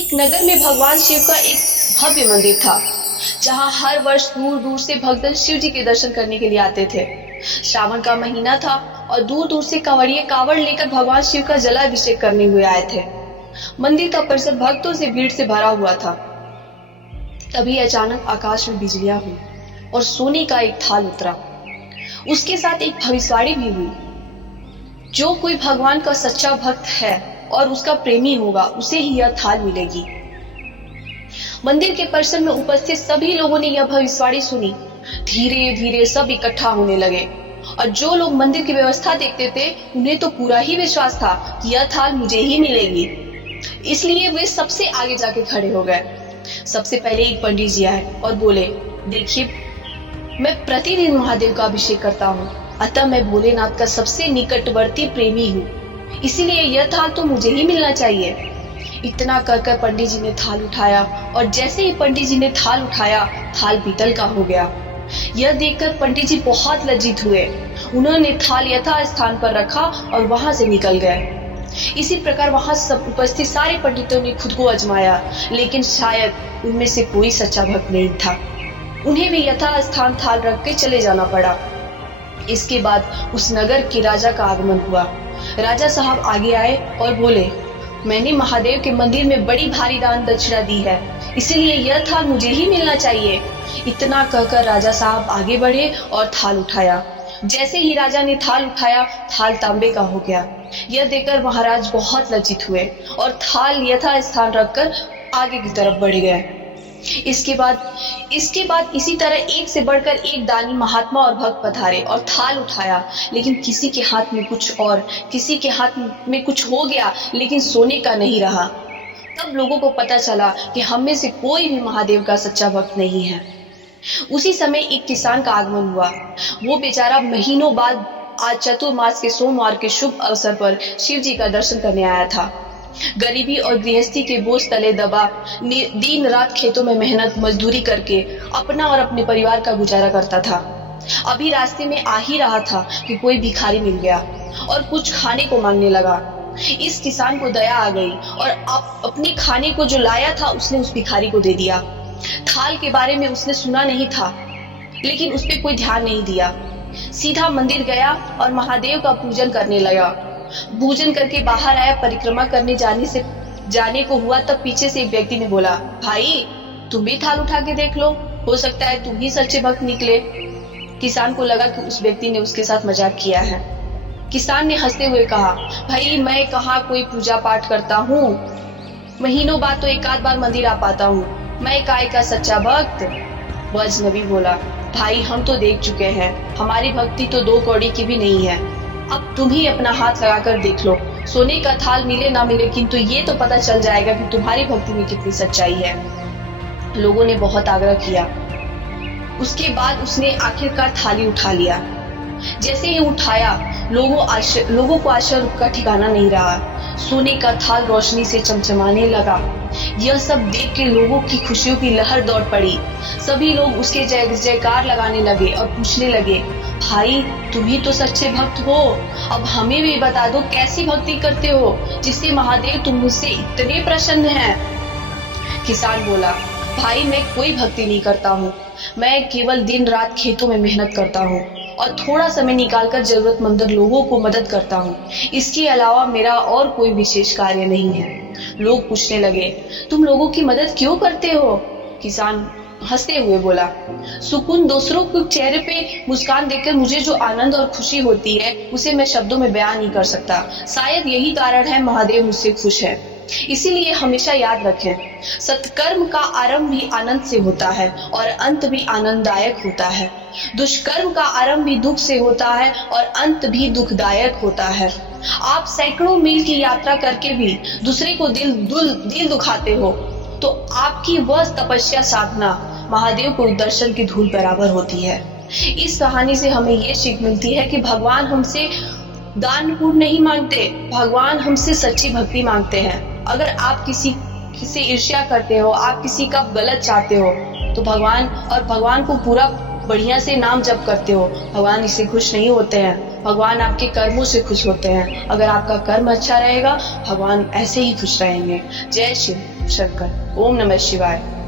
एक नगर में भगवान शिव का एक भव्य मंदिर था, जहां हर वर्ष दूर दूर से भक्तजन शिव जी के दर्शन करने के लिए आते थे। श्रावण का महीना था और दूर दूर से कांवड़िए कांवड़ लेकर भगवान शिव का जलाभिषेक करने हुए आए थे। मंदिर का परिसर भक्तों से भीड़ से भरा हुआ था। तभी अचानक आकाश में बिजलियां हुई और सोने का एक थाल उतरा। उसके साथ एक भविष्यवाणी भी हुई, जो कोई भगवान का सच्चा भक्त है और उसका प्रेमी होगा, उसे ही यह थाल मिलेगी। मंदिर के परिसर में उपस्थित सभी लोगों ने यह भविष्यवाणी सुनी। धीरे धीरे सब इकट्ठा होने लगे और जो लोग मंदिर की व्यवस्था देखते थे, उन्हें तो पूरा ही विश्वास था कि यह थाल मुझे ही मिलेगी। इसलिए वे सबसे आगे जाके खड़े हो गए। सबसे पहले एक पंडित जी आए और बोले, देखिए, मैं प्रतिदिन महादेव का अभिषेक करता हूँ, अतः मैं भोलेनाथ का सबसे निकटवर्ती प्रेमी हूँ, इसीलिए यह थाल तो मुझे ही मिलना चाहिए। इतना कर पंडित जी ने थाल उठाया और जैसे ही पंडित जी ने थाल उठाया, थाल पीतल का हो गया। यह देखकर पंडित जी बहुत लज्जित हुए। उन्होंने थाल यथा स्थान पर रखा और वहां से निकल गए। इसी प्रकार वहां सब उपस्थित सारे पंडितों ने खुद को आजमाया, लेकिन शायद उनमें से कोई सच्चा भक्त नहीं था। उन्हें भी यथा स्थान थाल रख के चले जाना पड़ा। इसके बाद उस नगर के राजा का आगमन हुआ। राजा साहब आगे आए और बोले, मैंने महादेव के मंदिर में बड़ी भारी दान दक्षिणा दी है, इसीलिए यह थाल मुझे ही मिलना चाहिए। इतना कहकर राजा साहब आगे बढ़े और थाल उठाया। जैसे ही राजा ने थाल उठाया, थाल तांबे का हो गया। यह देखकर महाराज बहुत लज्जित हुए और थाल यथा स्थान रखकर आगे की तरफ बढ़ गए। इसके बाद इसी तरह एक से बढ़कर एक दानी महात्मा और भक्त पधारे और थाल उठाया, लेकिन किसी के हाथ में कुछ और, किसी के हाथ में कुछ हो गया, लेकिन सोने का नहीं रहा। तब लोगों को पता चला कि हम में से कोई भी महादेव का सच्चा भक्त नहीं है। उसी समय एक किसान का आगमन हुआ। वो बेचारा महीनों बाद आज चतुर्मास के सोमवार के शुभ अवसर पर शिव जी का दर्शन करने आया था। गरीबी और गृहस्थी के बोझ तले दबा दिन रात खेतों में मेहनत मजदूरी करके अपना और अपने परिवार का गुजारा करता था। अभी रास्ते में आ ही रहा था कि कोई भिखारी मिल गया और कुछ खाने को मांगने लगा। इस किसान को दया आ गई और अपने खाने को जो लाया था उसने उस भिखारी को दे दिया। थाल के बारे में उसने सुना नहीं था, लेकिन उस पर कोई ध्यान नहीं दिया। सीधा मंदिर गया और महादेव का पूजन करने लगा। पूजन करके बाहर आया। परिक्रमा करने जाने को हुआ, तब पीछे से एक व्यक्ति ने बोला, भाई तुम भी थाल उठा के देख लो, हो सकता है तुम ही सच्चे भक्त निकले। किसान को लगा कि उस व्यक्ति ने उसके साथ मजाक किया है। किसान ने हंसते हुए कहा, भाई मैं कहाँ कोई पूजा पाठ करता हूँ, महीनों बाद तो एक आध बार मंदिर आ पाता हूँ, मैं काय का सच्चा भक्त। वह अजनबी बोला, भाई हम तो देख चुके हैं, हमारी भक्ति तो 2 कौड़ी की भी नहीं है। अब तुम ही अपना हाथ लगाकर देख लो, सोने का थाल मिले ना मिले, किंतु ये तो पता चल जाएगा कि तुम्हारी भक्ति में कितनी सच्चाई है। लोगों ने बहुत आग्रह किया। उसके बाद उसने आखिरकार थाली उठा लिया। जैसे ही उठाया, लोगों को आश्चर्य का ठिकाना नहीं रहा। सोने का थाल रोशनी से चमचमाने लगा। यह सब देख के लोगों की खुशियों की लहर दौड़ पड़ी। सभी लोग उसके जय जयकार लगाने लगे और पूछने लगे, भाई तुम ही तो सच्चे भक्त हो, अब हमें भी बता दो कैसी भक्ति करते हो जिससे महादेव तुम मुझसे इतने प्रसन्न हैं। किसान बोला, भाई मैं कोई भक्ति नहीं करता हूँ, मैं केवल दिन रात खेतों में मेहनत करता हूँ और थोड़ा समय निकालकर जरूरतमंद लोगों को मदद करता हूँ। इसके अलावा मेरा और कोई विशेष कार्य नहीं है। लोग पूछने लगे, तुम लोगों की मदद क्यों करते हो? किसान हंसते हुए बोला, सुकून दूसरों के चेहरे पे मुस्कान देखकर मुझे जो आनंद और खुशी होती है, उसे मैं शब्दों में बयान नहीं कर सकता। शायद यही कारण है महादेव मुझसे खुश है। इसीलिए हमेशा याद रखें, सत्कर्म का आरंभ भी आनंद से होता है और अंत भी आनंददायक होता है। दुष्कर्म का आरंभ भी दुख से होता है और अंत भी दुखदायक होता है। आप सैकड़ों मील की यात्रा करके भी दूसरे को दिल दुखाते हो, तो आपकी वह तपस्या साधना महादेव को दर्शन की धूल बराबर होती है। इस कहानी से हमें ये सीख मिलती है कि भगवान हमसे दान पुण्य नहीं मांगते, भगवान हमसे सच्ची भक्ति मांगते हैं। अगर आप किसी से ईर्ष्या करते हो, आप किसी का गलत चाहते हो, तो भगवान को पूरा बढ़िया से नाम जप करते हो, भगवान इससे खुश नहीं होते हैं। भगवान आपके कर्मों से खुश होते हैं। अगर आपका कर्म अच्छा रहेगा, भगवान ऐसे ही खुश रहेंगे। जय शिव शंकर। ओम नमः शिवाय।